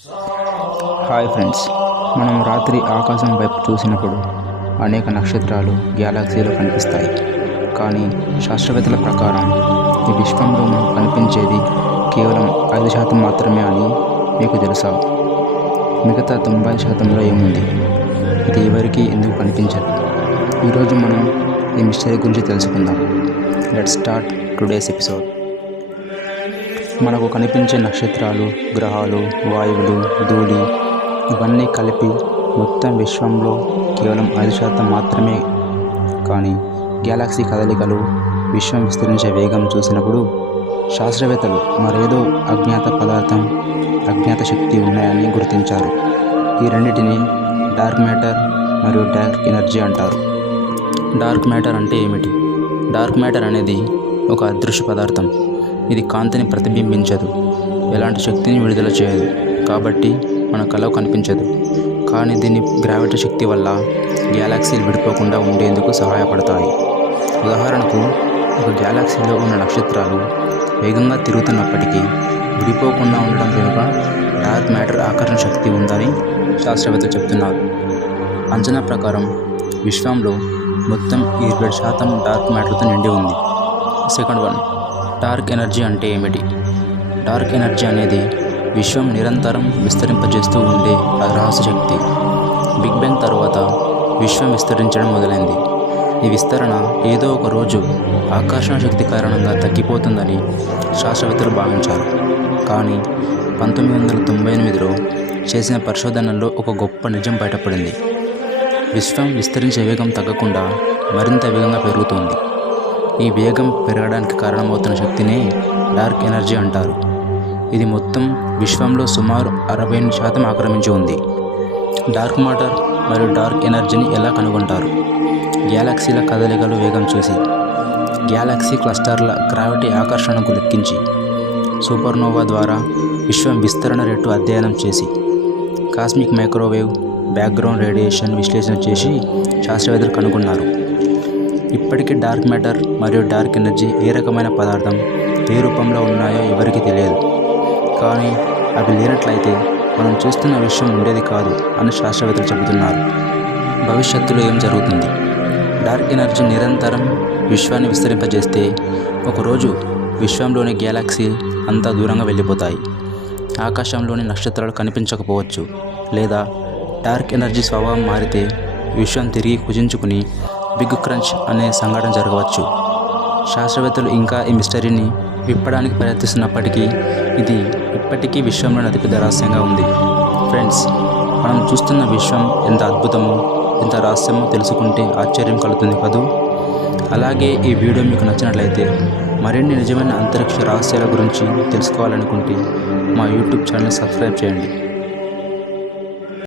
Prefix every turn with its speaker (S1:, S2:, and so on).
S1: Hi friends మనం రాత్రి ఆకాశం వైపు చూసినప్పుడు అనేక నక్షత్రాలు గ్యాలక్సీలు కనిపిస్తాయి. కానీ శాస్త్రవేత్తల ప్రకారం ఈ విశ్వంలో మనకు కనిపించేది కేవలం ఐదు శాతం మాత్రమే అని మీకు తెలుసా? మిగతా తొంభై శాతంలో ఏముంది? ఇది ఎవరికి ఎందుకు కనిపించదు? ఈరోజు మనం ఈ మిస్టరీ గురించి తెలుసుకుందాం. లెట్ స్టార్ట్ టుడేస్ ఎపిసోడ్ మనకు కనిపించే నక్షత్రాలు గ్రహాలు వాయువులు ధూళి ఇవన్నీ కలిపి మొత్తం విశ్వంలో కేవలం ఐదు శాతం మాత్రమే. కానీ గ్యాలక్సీ కదలికలు విశ్వం విస్తరించే వేగం చూసినప్పుడు శాస్త్రవేత్తలు మరేదో అజ్ఞాత పదార్థం అజ్ఞాత శక్తి ఉన్నాయని గుర్తించారు. ఈ రెండింటిని డార్క్ మ్యాటర్ మరియు డార్క్ ఎనర్జీ అంటారు. డార్క్ మ్యాటర్ అంటే ఏమిటి? డార్క్ మ్యాటర్ అనేది ఒక అదృశ్య పదార్థం. ఇది కాంతిని ప్రతిబింబించదు. ఎలాంటి శక్తిని విడుదల చేయదు. కాబట్టి మన కళ కనిపించదు. కానీ దీని గ్రావిటీ శక్తి వల్ల గ్యాలక్సీలు విడిపోకుండా ఉండేందుకు సహాయపడతాయి. ఉదాహరణకు ఒక గ్యాలక్సీలో ఉన్న నక్షత్రాలు వేగంగా తిరుగుతున్నప్పటికీ విడిపోకుండా ఉండడం వెనుక డార్క్ మ్యాటర్ ఆకర్షణ శక్తి ఉందని శాస్త్రవేత్తలు చెప్తున్నారు అంచనా ప్రకారం విశ్వంలో మొత్తం ఇరవై శాతం డార్క్ మ్యాటర్తో నిండి ఉంది. సెకండ్ వన్ డార్క్ ఎనర్జీ అంటే ఏమిటి? డార్క్ ఎనర్జీ అనేది విశ్వం నిరంతరం విస్తరింపజేస్తూ ఉండే ఆ రహస్య శక్తి బిగ్ బ్యాంగ్ తర్వాత విశ్వం విస్తరించడం మొదలైంది. ఈ విస్తరణ ఏదో ఒక రోజు ఆకర్షణ శక్తి కారణంగా తగ్గిపోతుందని శాస్త్రవేత్తలు భావించారు. కానీ పంతొమ్మిది వందల తొంభై ఎనిమిదిలో చేసిన పరిశోధనల్లో ఒక గొప్ప నిజం బయటపడింది. విశ్వం విస్తరించే వేగం తగ్గకుండా మరింత వేగంగా పెరుగుతోంది. ఈ వేగం పెరగడానికి కారణమవుతున్న శక్తినే డార్క్ ఎనర్జీ అంటారు. ఇది మొత్తం విశ్వంలో సుమారు అరవై ఎనిమిది శాతం ఆక్రమించి ఉంది. డార్క్ మాటర్ మరియు డార్క్ ఎనర్జీని ఎలా కనుగొంటారు? గ్యాలక్సీల కదలికలు వేగం చూసి గ్యాలక్సీ క్లస్టర్ల గ్రావిటీ ఆకర్షణకు లెక్కించి సూపర్నోవా ద్వారా విశ్వం విస్తరణ రేటు అధ్యయనం చేసి కాస్మిక్ మైక్రోవేవ్ బ్యాక్గ్రౌండ్ రేడియేషన్ విశ్లేషణ చేసి శాస్త్రవేత్తలు కనుగొన్నారు. ఇప్పటికీ డార్క్ మ్యాటర్ మరియు డార్క్ ఎనర్జీ ఏ రకమైన పదార్థం ఏ రూపంలో ఉన్నాయో ఎవరికీ తెలియదు. కానీ అవి లేనట్లయితే మనం చూస్తున్న విషయం ఉండేది కాదు అని శాస్త్రవేత్తలు చెబుతున్నారు. భవిష్యత్తులో ఏం జరుగుతుంది? డార్క్ ఎనర్జీ నిరంతరం విశ్వాన్ని విస్తరింపజేస్తే ఒకరోజు విశ్వంలోని గ్యాలక్సీ అంతా దూరంగా వెళ్ళిపోతాయి. ఆకాశంలోని నక్షత్రాలు కనిపించకపోవచ్చు. లేదా డార్క్ ఎనర్జీ స్వభావం మారితే విశ్వం తిరిగి కుజించుకుని బిగ్ క్రంచ్ అనే సంఘటన జరగవచ్చు. శాస్త్రవేత్తలు ఇంకా ఈ మిస్టరీని విప్పడానికి ప్రయత్నిస్తున్నప్పటికీ ఇది ఇప్పటికీ విశ్వంలో అతిపెద్ద రహస్యంగా ఉంది. ఫ్రెండ్స్ మనం చూస్తున్న విశ్వం ఎంత అద్భుతమో ఎంత రహస్యమో తెలుసుకుంటే ఆశ్చర్యం కలుగుతుంది కదూ? అలాగే ఈ వీడియో మీకు నచ్చినట్లయితే మరిన్ని నిజమైన అంతరిక్ష రహస్యాల గురించి తెలుసుకోవాలనుకుంటే మా యూట్యూబ్ ఛానల్ సబ్స్క్రైబ్ చేయండి.